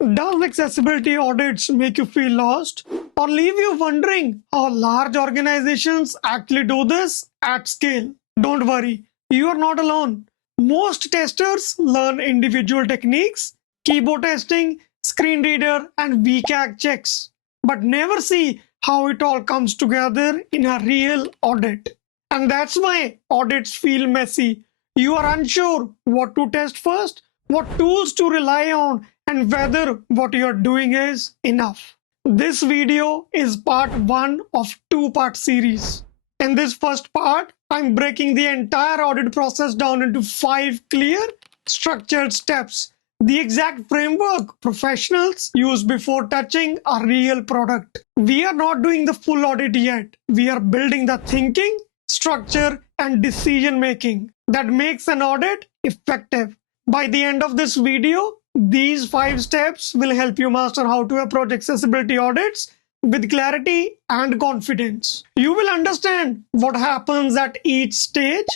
Does accessibility audits make you feel lost or leave you wondering how large organizations actually do this at scale? Don't worry, you are not alone. Most testers learn individual techniques, keyboard testing, screen reader, and WCAG checks, but never see how it all comes together in a real audit. And that's why audits feel messy. You are unsure what to test first, what tools to rely on, and whether what you are doing is enough. This video is part 1 of 2-part series. In this first part, I'm breaking the entire audit process down into 5 clear, structured steps, the exact framework professionals use before touching a real product. We are not doing the full audit yet. We are building the thinking, structure, and decision making that makes an audit effective. By the end of this video, these 5 steps will help you master how to approach accessibility audits with clarity and confidence. You will understand what happens at each stage,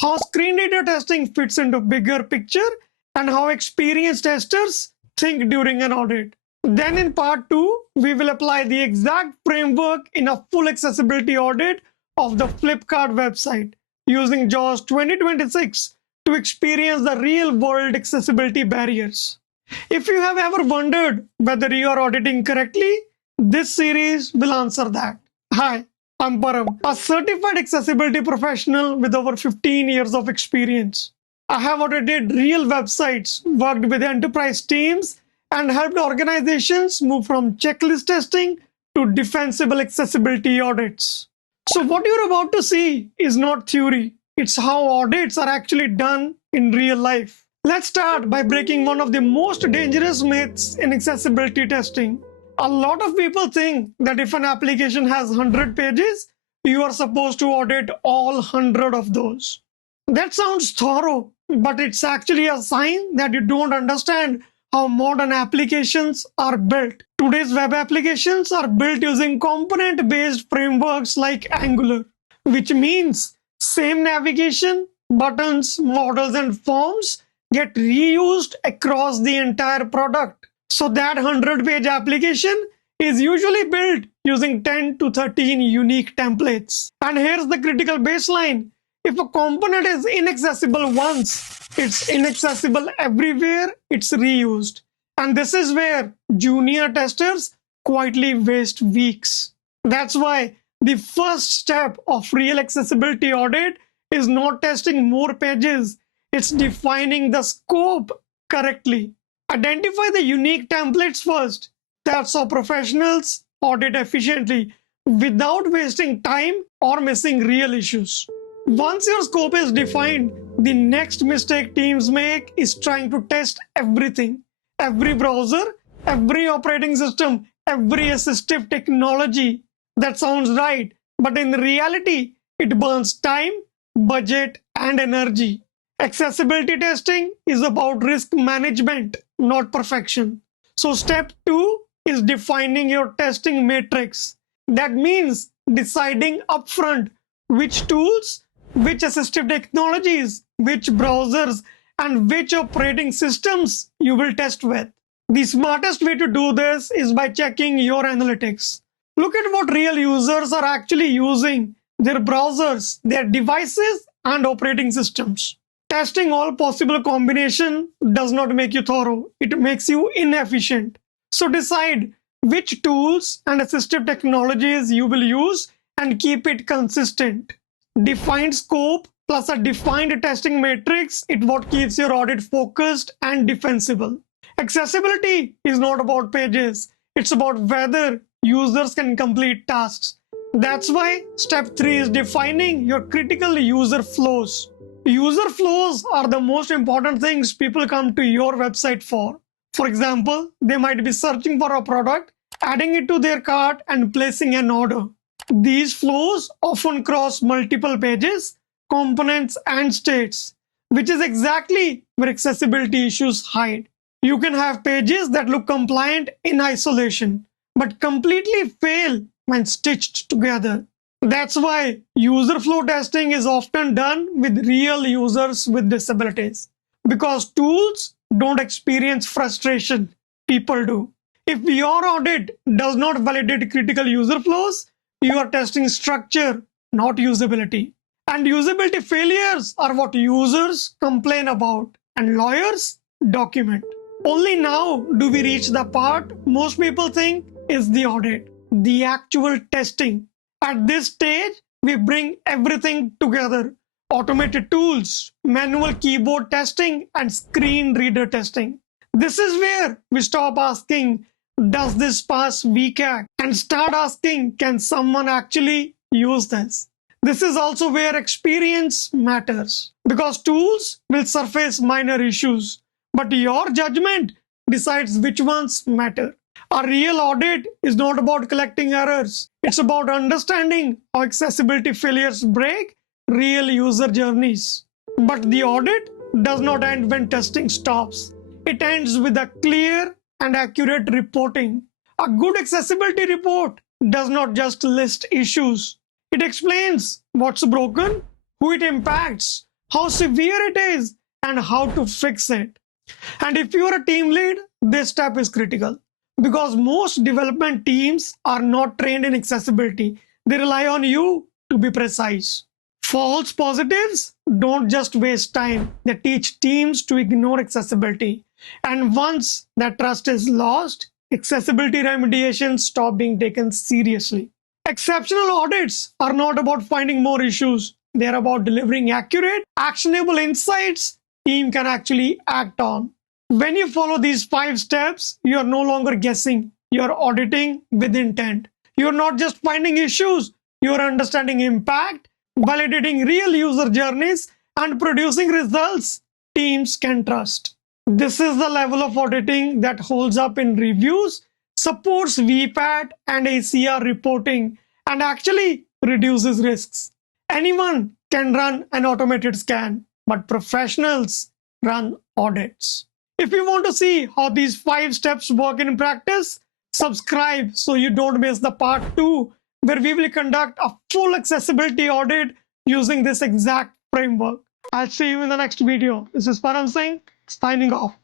how screen reader testing fits into bigger picture, and how experienced testers think during an audit. Then in part 2, we will apply the exact framework in a full accessibility audit of the Flipkart website using JAWS 2026 to experience the real-world accessibility barriers. If you have ever wondered whether you are auditing correctly, this series will answer that. Hi, I'm Param, a certified accessibility professional with over 15 years of experience. I have audited real websites, worked with enterprise teams, and helped organizations move from checklist testing to defensible accessibility audits. So what you're about to see is not theory. It's how audits are actually done in real life. Let's start by breaking one of the most dangerous myths in accessibility testing. A lot of people think that if an application has 100 pages, you are supposed to audit all 100 of those. That sounds thorough, but it's actually a sign that you don't understand how modern applications are built. Today's web applications are built using component-based frameworks like Angular, which means same navigation, buttons, models, and forms get reused across the entire product. So that 100-page application is usually built using 10 to 13 unique templates. And here's the critical baseline. If a component is inaccessible once, it's inaccessible everywhere it's reused. And this is where junior testers quietly waste weeks. That's why the first step of real accessibility audit is not testing more pages, it's defining the scope correctly. Identify the unique templates first. That's how professionals audit efficiently without wasting time or missing real issues. Once your scope is defined, the next mistake teams make is trying to test everything. Every browser, every operating system, every assistive technology. That sounds right, but in reality, it burns time, budget, and energy. Accessibility testing is about risk management, not perfection. So step 2 is defining your testing matrix. That means deciding upfront which tools, which assistive technologies, which browsers, and which operating systems you will test with. The smartest way to do this is by checking your analytics. Look at what real users are actually using, their browsers, their devices, and operating systems. Testing all possible combination does not make you thorough. It makes you inefficient. So decide which tools and assistive technologies you will use and keep it consistent. Defined scope plus a defined testing matrix is what keeps your audit focused and defensible. Accessibility is not about pages. It's about whether users can complete tasks. That's why step 3 is defining your critical user flows. User flows are the most important things people come to your website for. For example, they might be searching for a product, adding it to their cart, and placing an order. These flows often cross multiple pages, components, and states, which is exactly where accessibility issues hide. You can have pages that look compliant in isolation, but completely fail when stitched together. That's why user flow testing is often done with real users with disabilities. Because tools don't experience frustration, people do. If your audit does not validate critical user flows, you are testing structure, not usability. And usability failures are what users complain about and lawyers document. Only now do we reach the part most people think is the audit, the actual testing. At this stage, we bring everything together: automated tools, manual keyboard testing, and screen reader testing. This is where we stop asking, does this pass WCAG, and start asking, can someone actually use this? This is also where experience matters, because tools will surface minor issues, but your judgment decides which ones matter. A real audit is not about collecting errors. It's about understanding how accessibility failures break real user journeys. But the audit does not end when testing stops. It ends with a clear and accurate reporting. A good accessibility report does not just list issues. It explains what's broken, who it impacts, how severe it is, and how to fix it. And if you are a team lead, this step is critical, because most development teams are not trained in accessibility. They rely on you to be precise. False positives don't just waste time, they teach teams to ignore accessibility. And once that trust is lost, accessibility remediations stop being taken seriously. Exceptional audits are not about finding more issues. They are about delivering accurate, actionable insights team can actually act on. When you follow these 5 steps, you are no longer guessing. You are auditing with intent. You are not just finding issues, you are understanding impact, validating real user journeys, and producing results teams can trust. This is the level of auditing that holds up in reviews, supports VPAT and ACR reporting, and actually reduces risks. Anyone can run an automated scan, but professionals run audits. If you want to see how these 5 steps work in practice, subscribe so you don't miss the part 2, where we will conduct a full accessibility audit using this exact framework. I'll see you in the next video. This is Param Singh signing off.